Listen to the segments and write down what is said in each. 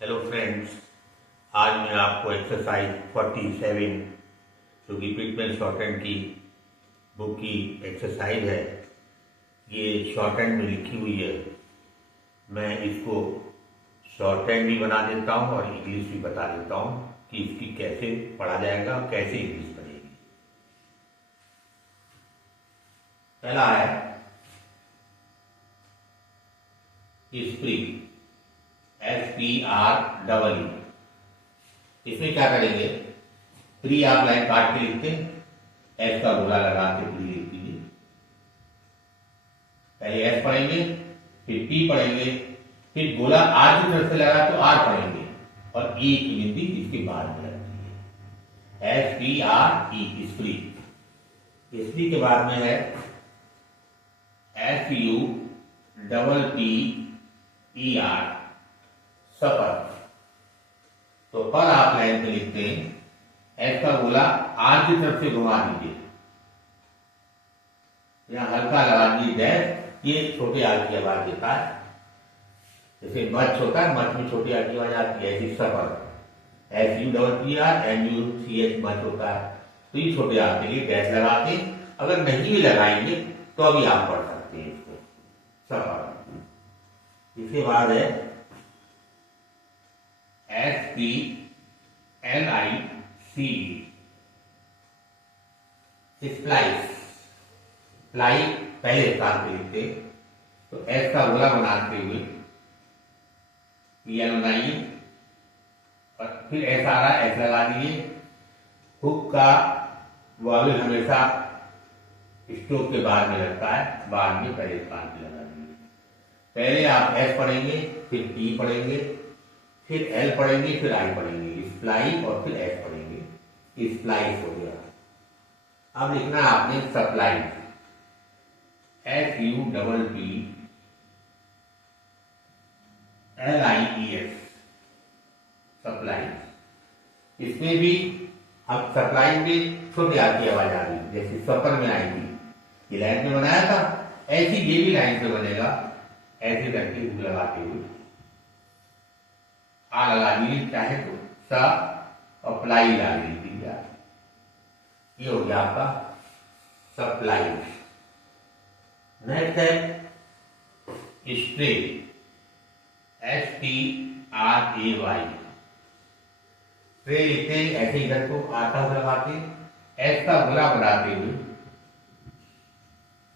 Hello friends, आज मैं आपको एक्सरसाइज 47 जो कि पिटमैन शॉर्टहैंड की बुक की एक्सरसाइज है, ये शॉर्टहैंड में लिखी हुई है। मैं इसको शॉर्टहैंड भी बना देता हूँ और इंग्लिश भी बता देता हूँ कि इसकी कैसे पढ़ा जाएगा और कैसे इंग्लिश पढ़ेगी। पहला है स्प्रिंग, SPREE। इसमें क्या करेंगे, प्री आप लाइन काट के लिखते हैं, एस का गोला लगा के प्री लिख दीजिए। पहले एस पढ़ेंगे, फिर पी पढ़ेंगे, फिर गोला आर की तरफ से लगा तो आर पढ़ेंगे और ई की गिनती इसके बाद में लगती है। SPRE स्प्री। स्प्री के बाद में है SUPPER सपर। तो पर आप लाइन पे लिखते हैं, एस का गोला आर की तरफ से घुमा दीजिए, यहां हल्का लगा दीजिए डैश, ये छोटे आर की आवाज देता है। जैसे मच होता है, मच में छोटी आर की आवाज आती है, ऐसी सपर SUPPER मच होता है, तो ये छोटे आर के लिए डैश लगाते। अगर नहीं भी लगाएंगे तो अभी आप पढ़ सकते हैं इसको सपर। इसके बाद है SPLICE स्प्लाइस। प्लाई पहले स्थान पे लिखते, तो एस का गोला बनाते हुए PL बनाइए और फिर एस आ रहा है, एस लगा दीजिए। हुक का वावेल हमेशा स्ट्रोक के बाद में लगता है, बाद में पहले स्थान पे लगा दीजिए। पहले आप एस पढ़ेंगे, फिर पी पढ़ेंगे, फिर एल पढ़ेंगे, फिर आई पढ़ेंगे, स्प्लाई और फिर एस पढ़ेंगे, स्प्लाइस हो गया। अब लिखना है आपने सप्लाई, SUPPLIES सप्लाई। इसमें भी अब सप्लाई में छोटी आर की आवाज आ रही, जैसे सपर में आई थी, ये लाइन में बनाया था, ऐसी ये भी लाइन पे बनेगा, ऐसे करके लगाते हुए आ लगा दीजिए, चाहे तो स और प्लाई लगा दीजिए। ये हो गया आपका सप्लाई। नेक्स्ट है स्प्रे, SPRAY। स्प्रे लिखते हैं, ऐसे इधर को आता हुआ लगाते, एस का गोला बनाते हुए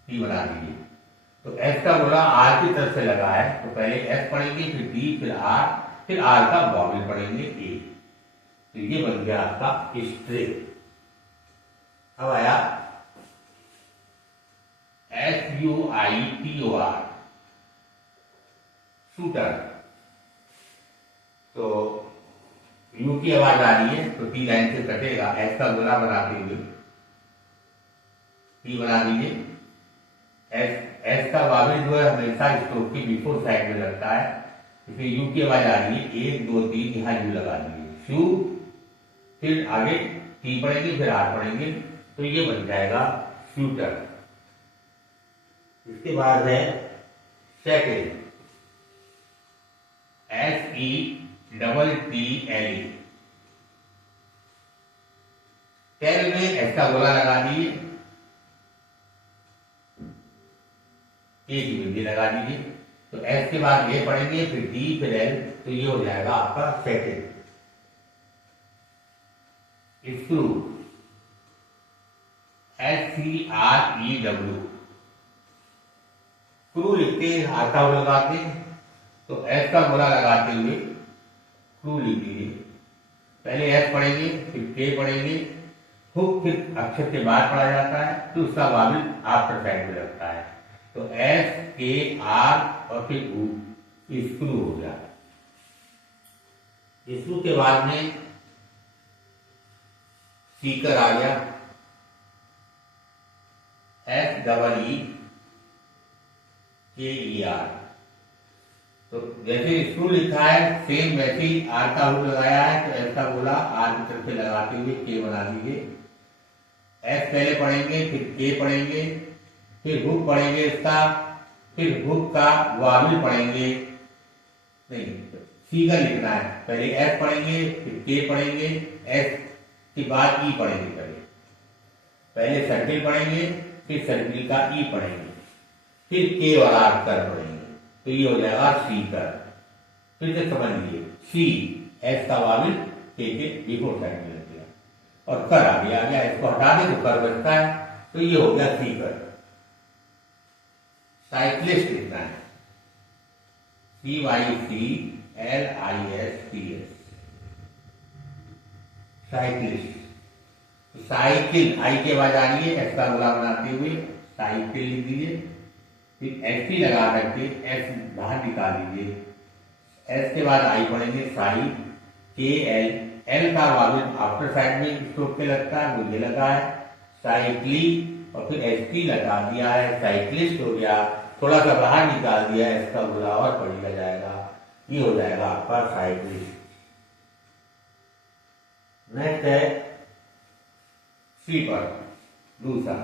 पी बना दीजिए। तो एस का गोला आर की तरफ से लगा है, तो पहले एस पढ़ेंगे, फिर डी, फिर आर, फिर आर का वॉवेल पढ़ेंगे ए। तो ये बन गया आपका स्ट्रे। अब आया SUITOR शूटर। तो यू की आवाज आ रही है, तो टी लाइन से कटेगा, एस का गोला बनाते हुए टी बना दीजिए। एस का वावेल जो है हमेशा स्ट्रोक के बिफोर साइड में लगता है, इसमें यू की आवाज आ रही है, 1 2 3, यहां यू लगा दीजिए, शू। फिर आगे टी पढ़ेंगे, फिर आर पढ़ेंगे, तो ये बन जाएगा शूटर। इसके बाद है सेकेंड, SETTLE। टेल में एस का गोला लगा दीजिए, ए की बिंदी लगा दीजिए। तो एस के बाद ए पढ़ेंगे, फिर डी, फिर एल, तो ये हो जाएगा आपका सेकेंड। Screw, SCREW। क्रू लिखते हैं, हाथा लगाते, तो एस का गोला लगाते हुए क्रू लिख दीजिए। पहले एस पढ़ेंगे, फिर के पढ़ेंगे, हुक फिर अक्षर के बाद पढ़ा जाता है, तो उसका वावेल आफ्टर साइड में लगता है, तो SKR और फिर U, स्क्रू हो गया। स्क्रू के बाद में सीकर आ गया, SEEKER। तो जैसे स्क्रू लिखा है, सेम वैसे ही आर का हुक लगाया है, तो एस का गोला आर की तरफ से लगाते हुए के बना दीजिए। एस पहले पढ़ेंगे, फिर के पढ़ेंगे, फिर हुक पढ़ेंगे इसका, फिर हुक का वावेल पढ़ेंगे, नहीं, सी का लिखना है। पहले एस पढ़ेंगे, फिर के पढ़ेंगे, एस के बाद ई पढ़ेंगे। पहले सर्किल पढ़ेंगे, फिर सर्किल का ई पढ़ेंगे, फिर के और आर कर पढ़ेंगे, तो ये हो जाएगा सी कर। फिर से समझ लीजिए, सी एस का वाविल के बिफोर साइड में लग गया और कर आगे आ गया, इसको हटा दे तो कर बचता है, तो ये हो गया सी कर। साइक्लिस्ट लिखना है, CYCLISTS, साइक्लिस्ट। साइकिल आई के बाद आ रही है, एस का गोला बनाते हुए साइकिल लिख दीजिए, फिर एस टी लगा करके एस बाहर निकाल दीजिए, एस के बाद आई पढ़ेंगे साई, के एल, एल का वाविल आफ्टर साइड में स्टॉप के लगता है, वो ये लगा है साइक्ली, और फिर एस टी लगा दिया है, साइक्लिस्ट हो गया, थोड़ा सा बाहर निकाल दिया, एस का गोला और पढ़ जाएगा, ये हो जाएगा आपका साइक्लिस्ट। नेक्स्ट है सी पर दूसरा,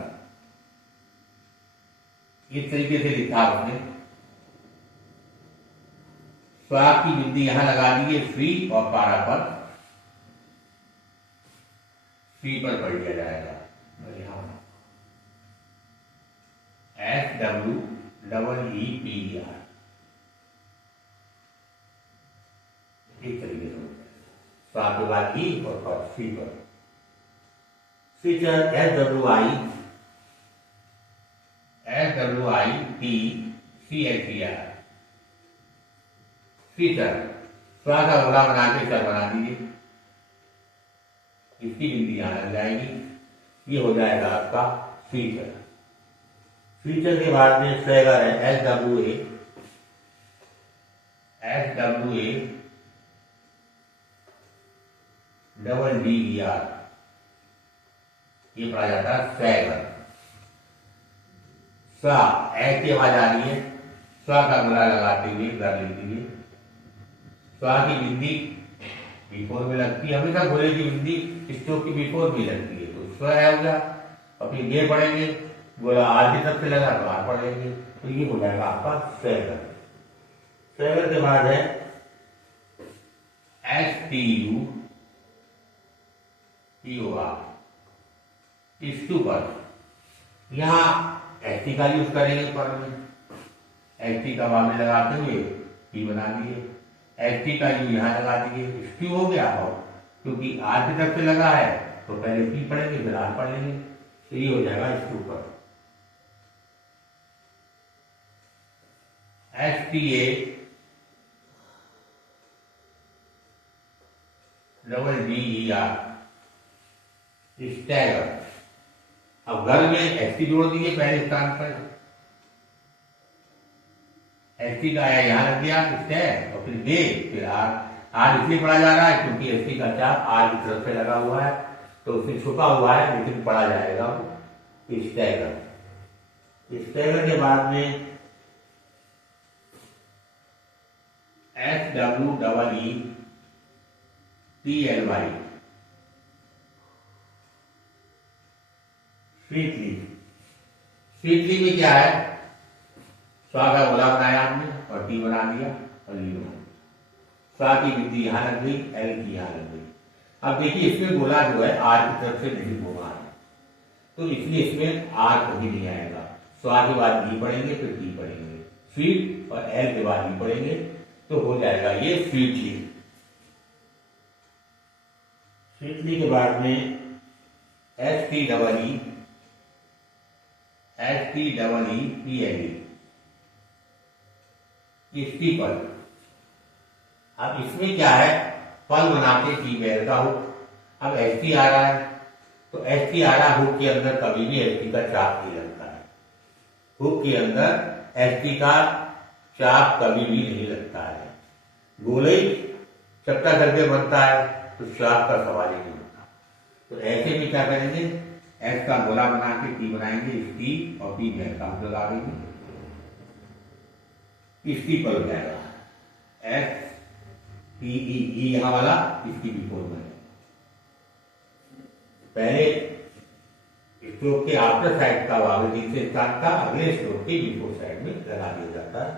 इस तरीके से लिखा उसने, स्वा की बिंदी यहां लगा दीजिए फ्री और पारा पर, फ्री पर पढ़ लिया जाएगा। SWEEPER, इस तरीके से स्वा के बाद ई और पर फ्री पर। फीचर SWITCHER, फीचर स्वा का गोला बना के चर बना दीजिए, इसकी बिंदी यहां लग जाएगी, ये हो जाएगा आपका फीचर। फीचर के बाद में स्वेगर है SWA, DDER, ये पढ़ा जाता है स्वेगर। स्वा ए की आवाज आ रही है, स्वा का गोला लगाते हुए कर लिख दीजिए, स्वा की बिंदी बिफोर में लगती है, हमेशा गोले की बिंदी स्टोक की बिफोर भी लगती है, तो स्व हो गया, और फिर ये पढ़ेंगे, गोला आर की तरफ से लगा तो आर पढ़ेंगे, तो ये हो जाएगा आपका स्वेगर। स्वेगर के बाद है STUPOR, स्टूपर। यहाँ एसटी का यूज करेंगे पर में, एसटी का वामे लगाते हुए पी बना दिए, एसटी का यू यहाँ लगा दिए, स्टू हो गया, और क्योंकि आर की तरफ से लगा है तो पहले पी पढ़ेंगे फिर आर पढ़ लेंगे, तो ये हो जाएगा स्टूपर। STADDER, stagger. अब घर में एसटी जोड़ दिए पहले स्थान पर, एसटी का आया यहां रख दिया स्टैग, और फिर दे, फिर आर। आर इसलिए पढ़ा जा रहा है क्योंकि एसटी का चाप आर की तरफ से लगा हुआ है, तो उससे छुपा हुआ है, लेकिन पढ़ा जाएगा स्टैगर। स्टैगर के बाद में SWEETLY, स्वीटली। स्वीटली में क्या है, स्वा का गोला बनाया आपने और टी बना दिया और ली बना दिया, स्वा की बिंदी यहां लग गई, एल की यहां लग गई। अब देखिए इसमें गोला जो है आर की तरफ से नहीं घूमा है, तो इसलिए इसमें आर कभी नहीं आएगा। स्वा के बाद ई पढ़ेंगे, फिर टी पढ़ेंगे, स्वीट और एल के बाद ई पढ़ेंगे, तो हो जाएगा ये स्वीटली। स्वीटली के बाद में STEEPLE, स्टीपल। अब इसमें क्या है, पल बनाते फीमेल का हुक। अब एसटी आ रहा है, तो एसटी आ रहा हुक के अंदर कभी भी एसटी का चाप नहीं लगता है, हुक के अंदर एसटी का चाप कभी भी नहीं लगता है। गोले चपटा करके बनता है, तो चाप का सवाल ही नहीं होता। तो ऐसे में क्या करेंगे, एस का गोला बना के टी बनाएंगे, टी और पी में का लगा देंगे, स्टीपल हो जाएगा। STEE यहां वाला इसकी बिफोर में, पहले स्ट्रोक के आफ्टर साइड का वावे जिनसे स्टार्ट था, अगले स्ट्रोक के बिफोर साइड में लगा दिया जाता है,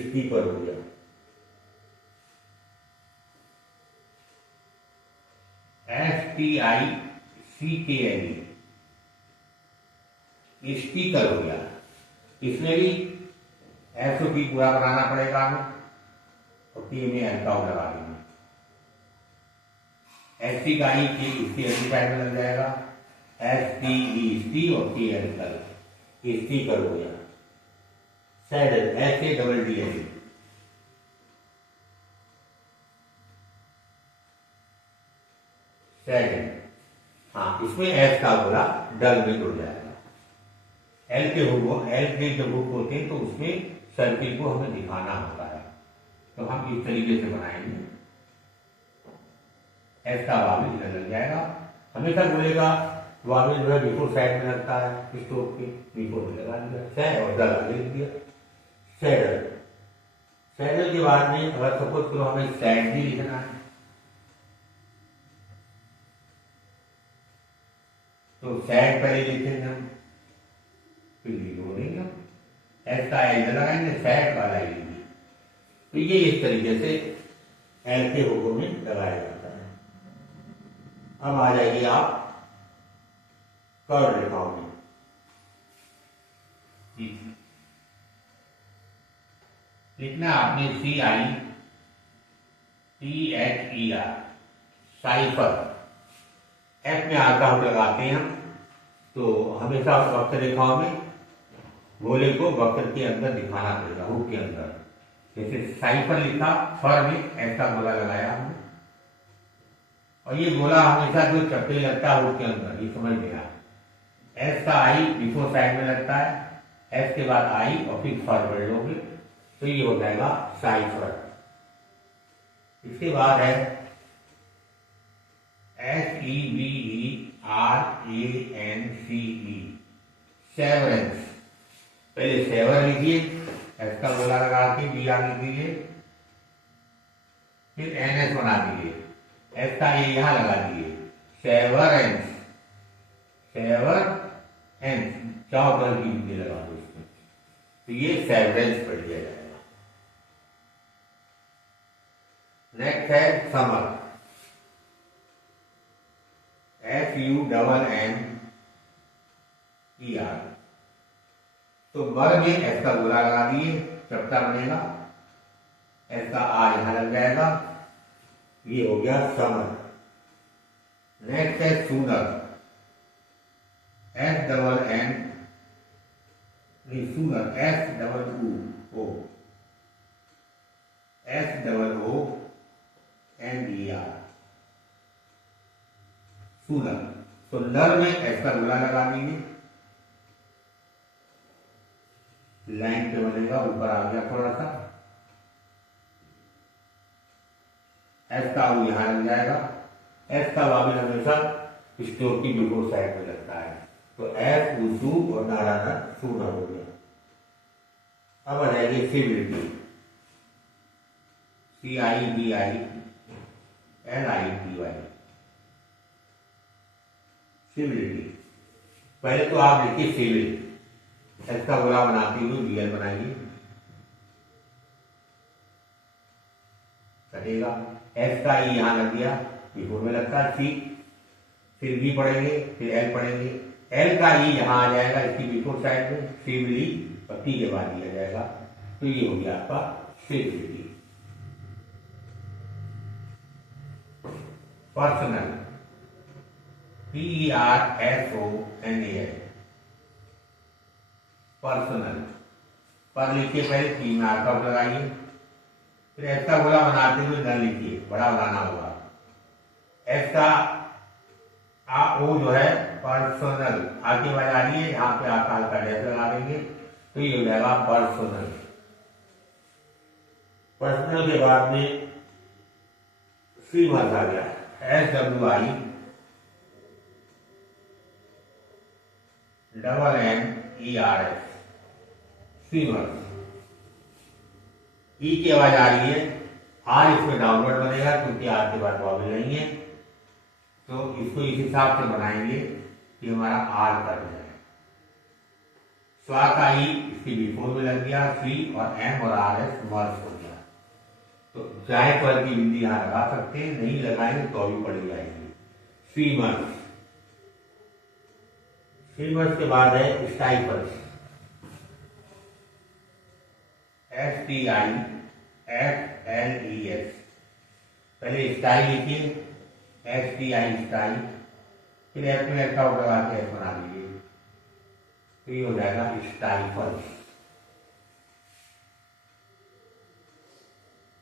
स्टीपल हो गया। STICKLE स्पीकर हो गया। इसमें भी SOP पूरा बनाना पड़ेगा हमें और T में एल्काउ लगा देंगे। ST का I इसकी एंटी साइड में लग जाएगा, STE और K एल्कल स्पीकर हो गया। सैडल SADDLE सैडल, हाँ इसमें S का बोला डल में जुड़ जाएगा। L के जब हुक होते हैं तो उसमें सर्किल को हमें दिखाना होता है, तो हम इस तरीके से बनाएंगे। S का वाविल इधर लग जाएगा। हमेशा बोलेगा वाविल जो है बिफोर साइड में लगता है, स्टोव के बिफोर में लगा दिया, सै और डल आगे लिख दिया। सैडल, सैडल के बाद में अगर सपोज करो हमें सैड भी लिखना है तो सैड पहले लिखेंगे हम, फिर लिखोगे हम S का L लगाएंगे, सैड वाला लिखेंगे। तो ये इस तरीके से L के हुकों में लगाया जाता है। अब आ जाइए आप कर्व रेखाओं में। लिखना आपने CIPHER साइफर। F में आर का हुक लगाते हैं हम, तो हमेशा वक्र रेखाओं में गोले को वक्र के अंदर दिखाना पड़ेगा, हुक के अंदर। जैसे साइफर लिखा, फर में ऐसा गोला लगाया हमने, और ये गोला हमेशा जो चपटे लगता है हुक के अंदर, ये समझ लेना। S का I बिफोर साइड में लगता है, S के बाद I और फिर फर पढ़ लोगे तो ये हो जाएगा साइफर। इसके बाद है SEVERANCE सेवरेंस। पहले सेवर लिखिए, S का गोला लगा के B आगे दीजिए, फिर NS बना दीजिए, S का ये यहां लगा दीजिए, सेवरेंस। सेवरेंस चाहो कर की लगा दो इसमें, तो ये सेवरेंस पढ़ लिया जाएगा। नेक्स्ट है समर, SUNNER। तो मर में S का गोला लगा दिए, चपटा बनेगा, S का आ यहां लग जाएगा, ये हो गया समर। नेक्स्ट है sooner, SNN sooner, SOONER sooner. तो नर में S का गोला लगा देंगे, लाइन पे बनेगा, ऊपर आ गया थोड़ा सा, S का U यहां लग जाएगा। S का वाविल हमेशा स्टोव की बिफोर साइड में लगता है, तो S सू और नारा सूनर हो गया। अब आ जाएगी सिविलिटी, CIVILITY सिविलिटी। पहले तो आप लिखिए सिविल, S का गोला बनाते हुए VL बनाइए, कटेगा। S का E यहां लग गया, बिफोर में लगता है, C, फिर B पढ़ेंगे, फिर L पढ़ेंगे, L का E यहां आ जाएगा इसकी बिफोर साइड में, सिविली और T के बाद दिया जाएगा, तो ये हो गया आपका सिविलिटी। Personal, PERSONAL personal. पर लिखिए, पहले P में आर का लगाइए, फिर S का गोला बनाते हुए न लिखिए, बड़ा बनाना होगा। S का O जो है पर्सनल, आगे बजा लिए, यहाँ पे आकार का डैश लगा देंगे, तो ये हो जाएगा पर्सनल। पर्सनल के बाद में C वर्ड आ गया, SWINNERS स्विमर्स। ई की आवाज आ रही है, आर इसमें डाउनवर्ड बनेगा क्योंकि आर के बाद वावल नहीं है, तो इसको इस हिसाब से बनाएंगे कि हमारा आर कट जाए। स्वा का ई इसके बिफोर में लग गया, सी और एम और आर एस मर्ज हो गया। तो चाहे पर की बिंदी यहां लगा सकते हैं, नहीं लगाएंगे तो भी पड़ जाएगी। फीमर्स। फीमर्स के बाद है स्टाइपर्स, STIFLES। पहले स्टाई लिखिए, STI स्टाई, फिर एफ में एफ का लगा के एफ बना लीजिए, तो ये हो जाएगा स्टाइपर्स।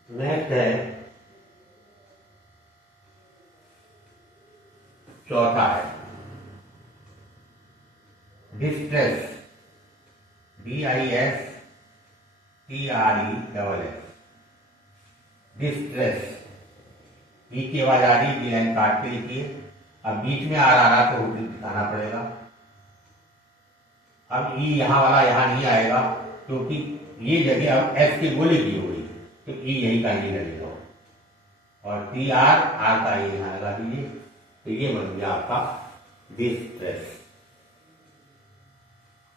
नेक्स्ट है चौथा है डिस्ट्रेस, DISTRESS। डिस्ट्रेस, ई की आवाज आ रही, लाइन काट के लिखिए। अब बीच में आ रहा तो दिखाना पड़ेगा। अब ई यहां वाला यहां नहीं आएगा, क्योंकि ये जगह अब एस की गोली की हो गई, तो ई यही का ये लगेगा, और TR आर का ये यहां लगा दीजिए, तो ये बन गया आपका डिस्ट्रेस।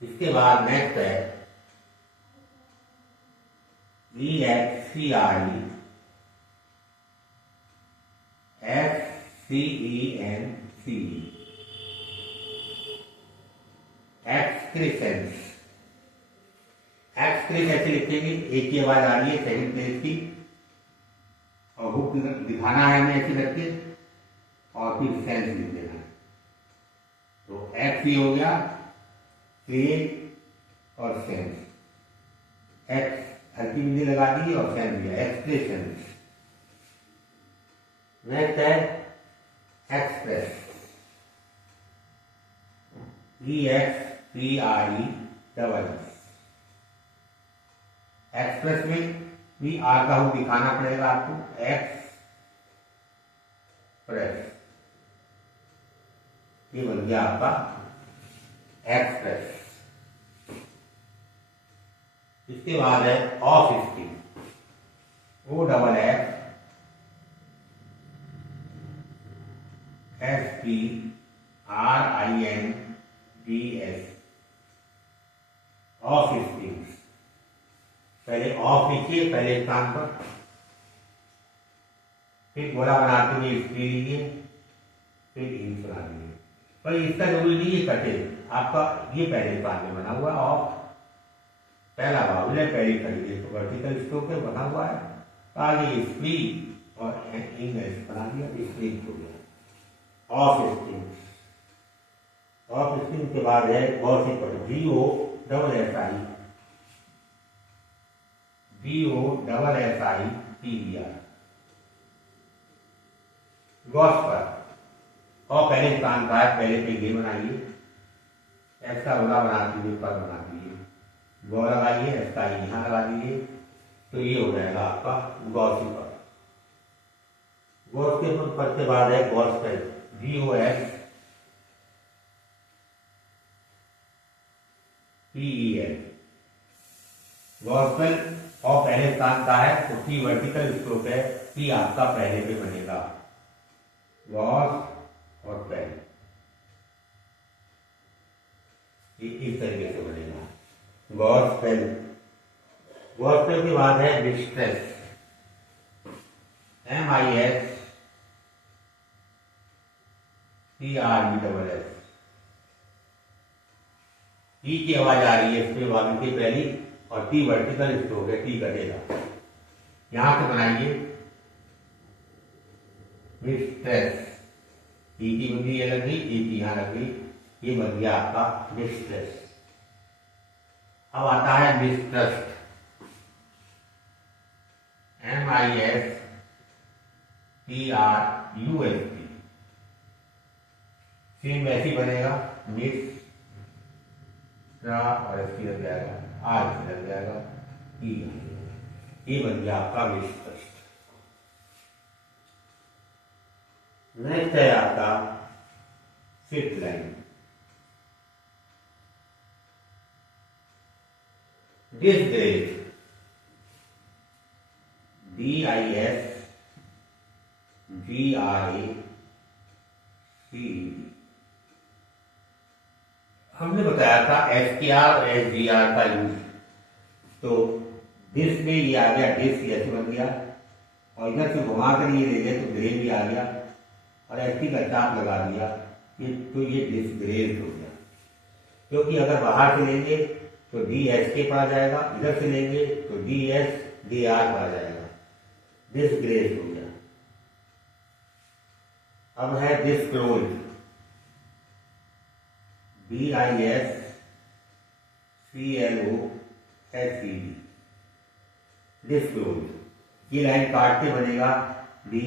इसके बाद नेक्स्ट है EXCRE FCENCE, एक्सक्रीसेंस। एक्सक्रीस ऐसे लिखेंगे, एक की आवाज आ रही है सेकंड प्लेस की, और हुक दिखाना है हमें ऐसे करके, और फिर सेंस लिख देना है। तो एक्स ही हो गया, क्रिएट और सेंस, एक्स हल्की बिंदी लगा दी और सेंस दिया, एक्सप्रेशन। नेक्स्ट है एक्सप्रेस, EXPRESS। एक्सप्रेस में भी आर का हुक दिखाना पड़ेगा आपको, एक्सप्रेस, ये बन गया आपका एक्सप्रेस। इसके बाद है of screen, OFFSPRINTS, of screen. पहले ऑफ लिखिए पहले स्थान पर, फिर गोला बनाते हुए स्क्रीन लीजिए, फिर इंच बना दीजिए। पर इसका जरूरी नहीं है कटे, आपका ये पहले स्थान में बना हुआ ऑफ, पहला बाबुल है, पहली खड़ी तो वर्टिकल स्ट्रोक है बना हुआ है, आगे स्प्लिट और इंग्लिश बना दिया, स्प्लिट हो गया ऑफ स्क्रीन। ऑफ स्क्रीन के बाद है गॉसिप, GOSSIPER, गॉस्पर। और पहले स्थान का है, पहले पे ये बनाइए, ऐसा गोला बना दीजिए, पर बना दीजिए, गौ लगाइए, ऐसा यहां लगा दीजिए, तो ये हो जाएगा आपका गॉसिपर। गॉस के पर के बाद है गॉस्पेल, GOSPEL। गॉस्पेल और पहले स्थान का है, तो P वर्टिकल स्ट्रोक है, P आपका पहले पे बनेगा, गॉस और पेल, इस तरीके से बनेगा गॉस्पेल। गॉस्पेल के बाद है डिस्ट्रेस, MISTRESS। टी की आवाज आ रही है इसमें वाली की पहली, और टी वर्टिकल स्ट्रोक है, टी कटेगा, यहां से बनाइए डिस्ट्रेस, ई की बिंदी ये लग गई, ई की यहां लग गई, ये बन गया आपका डिस्ट्रेस। अब आता है मिसट्रस्ट, MISTRUST। सेम वैसे ही बनेगा, मिस और एस लग जाएगा, आर लग जाएगा, ये बन गया आपका मिसट्रस्ट। नेक्स्ट है आपका फिफ्थ लाइन, डिसग्रेस, DISGRACE। हमने बताया था SKR और SGR का यूज, तो डिस में ये आ गया, डिस ऐसे बन गया, और इधर से घुमा कर ये ले गए तो ग्रे भी आ गया, और एसटी का चाप लगा दिया, ये तो ये डिसग्रेस हो गया। क्योंकि अगर बाहर से लेंगे तो डी एस के पढ़ा जाएगा, इधर से लेंगे तो डी एस डी आर पढ़ा जाएगा, डिसग्रेस हो गया। अब है डिस्क्लोज, DISCLOSED, डिस्क्लोज। ये लाइन काटते बनेगा डी,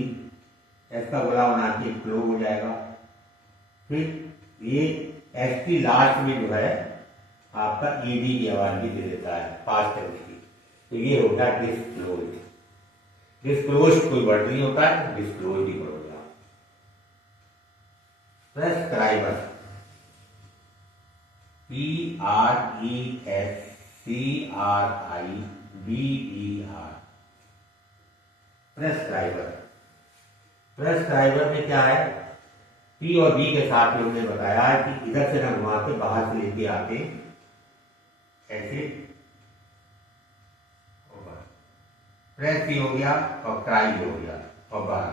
एस का गोला बना के क्लो हो जाएगा। फिर ये एस की लास्ट में जो है आपका ईडी की आवाज भी दे देता है फास्ट टेंस की, तो ये होता है डिस्क्लोज। डिस्क्लोज कोई वर्ड नहीं होता है, डिस्क्लोज ही पढ़ोगे। प्रेस्क्राइबर, PRESCRIBER, प्रेस्क्राइबर। प्रेस्क्राइबर में क्या है, पी और बी के साथ में हमने बताया है कि इधर से न घुमा के बाहर से लेके आते ऐसे होगा, प्रेस भी हो गया और क्राई हो गया और बाहर।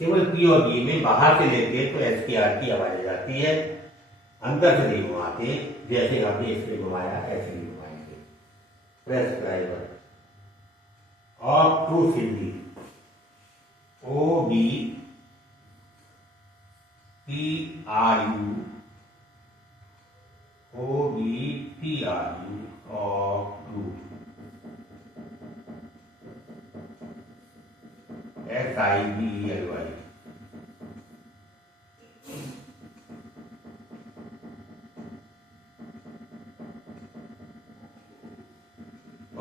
केवल पी और बी में बाहर से लेते तो एस के आर की आवाज आ जाती है, अंदर से नहीं घुमाते, जैसे हमने इसमें घुमाया ऐसे ही घुमाएंगे। प्रेस्क्राइबर। और टू सिंधी, OBTRU और टू, SIBELY।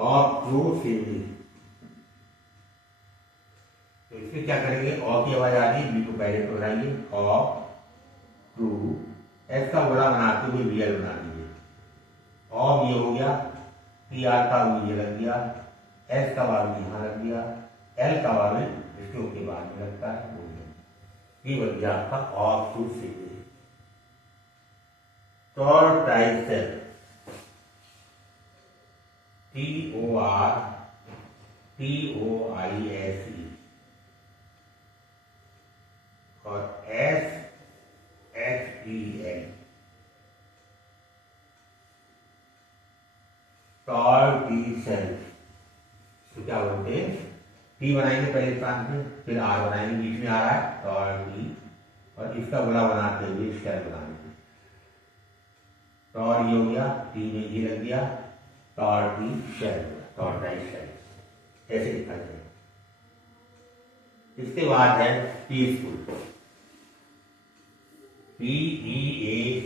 और टू सिंधी, तो इसमें क्या करेंगे, अ की आवाज आ रही, बी को पहले तो बनाइए, अ टू, एस का गोला बनाते हुए वीएल बना दीजिए, अ ये हो गया, पी आर का ये लग गया, एस का वाल यहाँ लग गया, एल का वाल स्टोक के बाद में लगता है, ये बन गया आपका अ टू सिंधी। टॉर्टाइसेल, TORTOISE और SHEL, टॉर्टिसेल। तो क्या बोलते हैं, टी बनाएंगे पहले स्थान पे, फिर आर बनाएंगे, बीच में आ रहा है टॉर्टी, और इसका गोला बनाते हुए शेल बनाएंगे। टॉर ये हो गया, टी में ये लग गया, टॉर्टिसेल, टॉर्टाइसेल, ऐसे लिखा जाएगा। इसके बाद है पीसफुल, PEACFUL,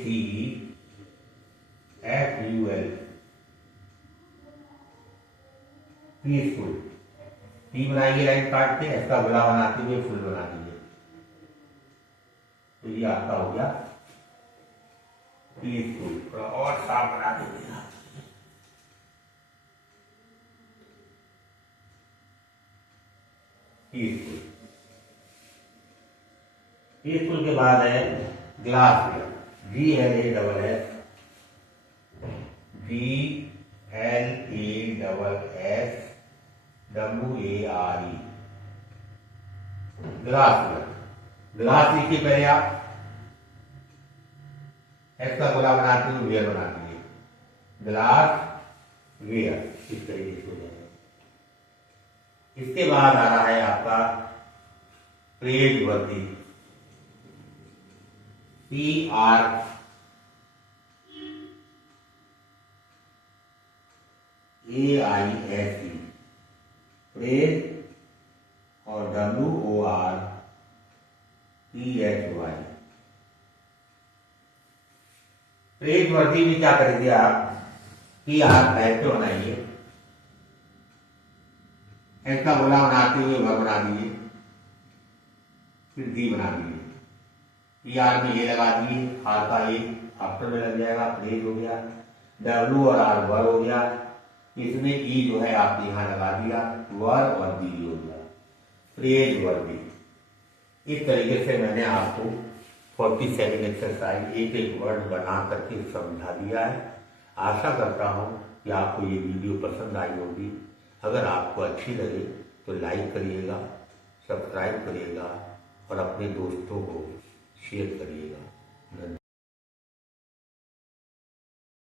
पीसफुल। टी बनाएंगे लाइन काट के, इसका गोला बनाते हुए फुल बना दीजिए, तो ये आपका हो गया पीसफुल। थोड़ा और साफ बना दीजिए। पीसफुल। पीसफुल के बाद है glass, GLASS, GLASSWARE, glass. Glass लिखिए पहले आप, एस का गोला बनाते हुए वेयर बना दीजिए, ग्लास वेयर, इस तरीके से हो जाएगा। इसके बाद आ रहा है आपका प्रेजवर्दी, PRAISE, प्रेज, और WORTHY। प्रेजवर्दी में क्या करेंगे आप, PR पहले तो बनाइए, एस का गोला बनाते हुए वर्ग बना दीजिए, फिर डी बना दीजिए, PR में ये लगा दीजिए, आर का ए आफ्टर में लग जाएगा, प्रेज हो गया, W और आर वर हो गया, इसमें ई जो है आपने यहाँ लगा दिया, वर और दी हो गया, प्रेज वर्दी। इस तरीके से मैंने आपको 47 एक्सरसाइज एक एक वर्ड बना करके समझा दिया है। आशा करता हूँ कि आपको ये वीडियो पसंद आई होगी। अगर आपको अच्छी लगे तो लाइक करिएगा, सब्सक्राइब करिएगा और अपने दोस्तों को शेयर करें।